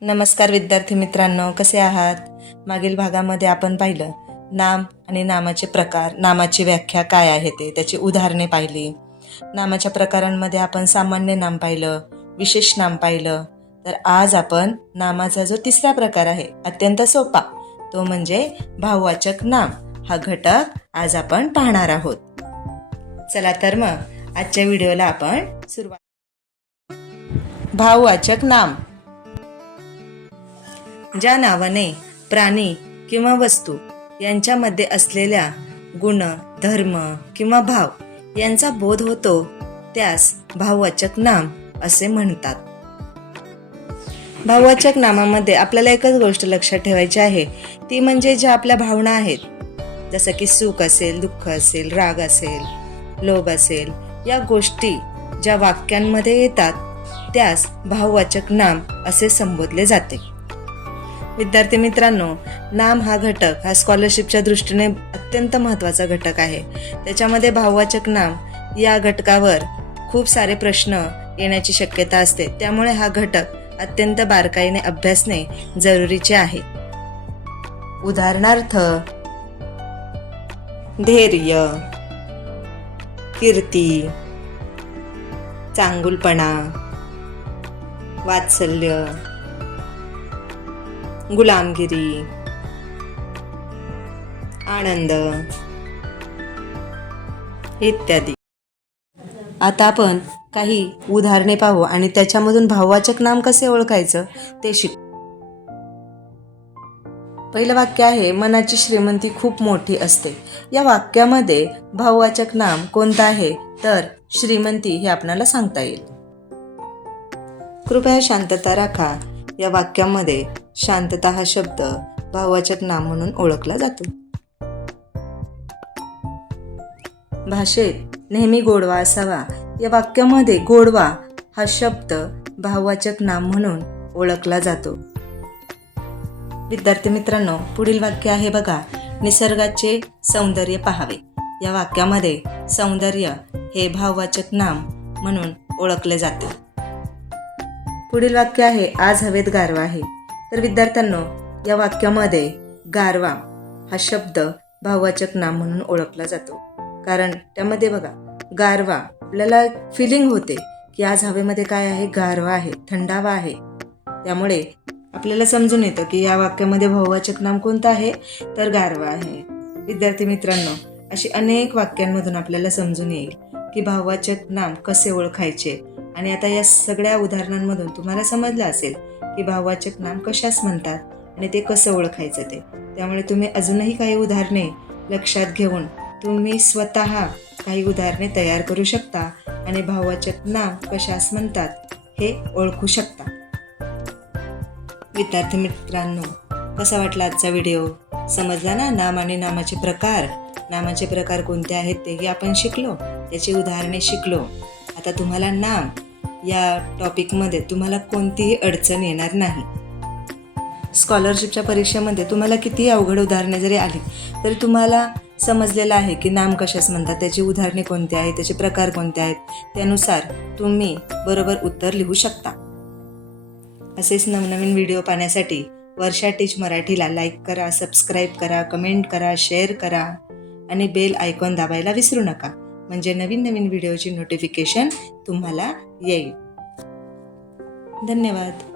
नमस्कार विद्यार्थी मित्रांनो, कसे आहात? मागील भागामध्ये आपण पाहिलं नाम आणि नामाचे प्रकार, नामाची व्याख्या काय आहे ते, त्याची उदाहरणे पाहिली. नामाच्या प्रकारांमध्ये आपण सामान्य नाम पाहिलं, विशेष नाम पाहिलं. तर आज आपण नामाचा जो तिसरा प्रकार आहे, अत्यंत सोपा, तो म्हणजे भाववाचक नाम. हा घटक आज आपण पाहणार आहोत. चला तर मग आजच्या व्हिडिओला आपण सुरुवात. भाववाचक नाम. ज्या नावाने प्राणी किंवा वस्तू यांच्यामध्ये असलेल्या गुण, धर्म किंवा भाव यांचा बोध होतो त्यास भाववाचक नाम असे म्हणतात. भाववाचक नामामध्ये आपल्याला एकच गोष्ट लक्षात ठेवायची आहे, ती म्हणजे ज्या आपल्या भावना आहेत, जसं की सुख असेल, दुःख असेल, राग असेल, लोभ असेल, या गोष्टी ज्या वाक्यांमध्ये येतात त्यास भाववाचक नाम असे संबोधले जाते. विद्यार्थी मित्रांनो, नाम हा घटक हा स्कॉलरशिपच्या दृष्टीने अत्यंत महत्त्वाचा घटक आहे. त्याच्यामध्ये भाववाचक नाम या घटकावर खूप सारे प्रश्न येण्याची शक्यता असते. त्यामुळे हा घटक अत्यंत बारकाईने अभ्यासणे जरुरीचे आहे. उदाहरणार्थ, धैर्य, कीर्ती, चांगुलपणा, वात्सल्य, गुलामगिरी, आनंद इत्यादी. आता आपण काही उदाहरणे पाहू आणि त्याच्यामधून भाववाचक नाम कसे ओळखायचं ते शिकू. पहिलं वाक्य आहे, मनाची श्रीमंती खूप मोठी असते. या वाक्यामध्ये भाववाचक नाम कोणतं आहे तर श्रीमंती हे आपल्याला सांगता येईल. कृपया शांतता राखा. या वाक्यामध्ये शांतता हा शब्द भाववाचक नाम म्हणून ओळखला जातो. भाषेत नेहमी गोडवा असावा. या वाक्यामध्ये गोडवा हा शब्द भाववाचक नाम म्हणून ओळखला जातो. विद्यार्थी मित्रांनो, पुढील वाक्य आहे बघा, निसर्गाचे सौंदर्य पाहावे. या वाक्यामध्ये सौंदर्य हे भाववाचक नाम म्हणून ओळखले जाते. पुढील वाक्य आहे, आज हवेत गारवा आहे. तर विद्यार्थ्यांनो, या वाक्यामध्ये गारवा हा शब्द भाववाचक नाम म्हणून ओळखला जातो. कारण त्यामध्ये बघा, गारवा आपल्याला फिलिंग होते की आज हवेमध्ये काय आहे, गारवा आहे, थंडावा आहे. त्यामुळे आपल्याला समजून येतं की या वाक्यामध्ये भाववाचक नाम कोणतं आहे तर गारवा आहे. विद्यार्थी मित्रांनो, अशी अनेक वाक्यांमधून आपल्याला समजून येईल की भाववाचक नाम कसे ओळखायचे. आणि आता या सगळ्या उदाहरणांमधून तुम्हाला समजलं असेल की भाववाचक नाम कशास म्हणतात आणि ते कसं ओळखायचं ते. त्यामुळे तुम्ही अजूनही काही उदाहरणे लक्षात घेऊन तुम्ही स्वतः काही उदाहरणे तयार करू शकता आणि भाववाचक नाम कशास म्हणतात हे ओळखू शकता. विद्यार्थी मित्रांनो, कसा वाटला आजचा व्हिडिओ? समजला ना? नाम आणि नामाचे प्रकार कोणते आहेत तेही आपण शिकलो, त्याची उदाहरणे शिकलो. आता तुम्हाला नाम या टॉपिकमध्ये तुम्हाला कोणतीही अडचण येणार नाही. स्कॉलरशिपच्या परीक्षेमध्ये तुम्हाला कितीही अवघड उदाहरणे जरी आली तरी तुम्हाला समजलेलं आहे की नाम कशास म्हणतात, त्याची उदाहरणे कोणती आहेत, त्याचे प्रकार कोणते आहेत, त्यानुसार तुम्ही बरोबर उत्तर लिहू शकता. असेच नवनवीन व्हिडिओ पाहण्यासाठी वर्षा टीच मराठीला लाईक करा, सबस्क्राईब करा, कमेंट करा, शेअर करा आणि बेल आयकॉन दाबायला विसरू नका. म्हणजे नवीन व्हिडिओची नोटिफिकेशन तुम्हाला येईल. धन्यवाद.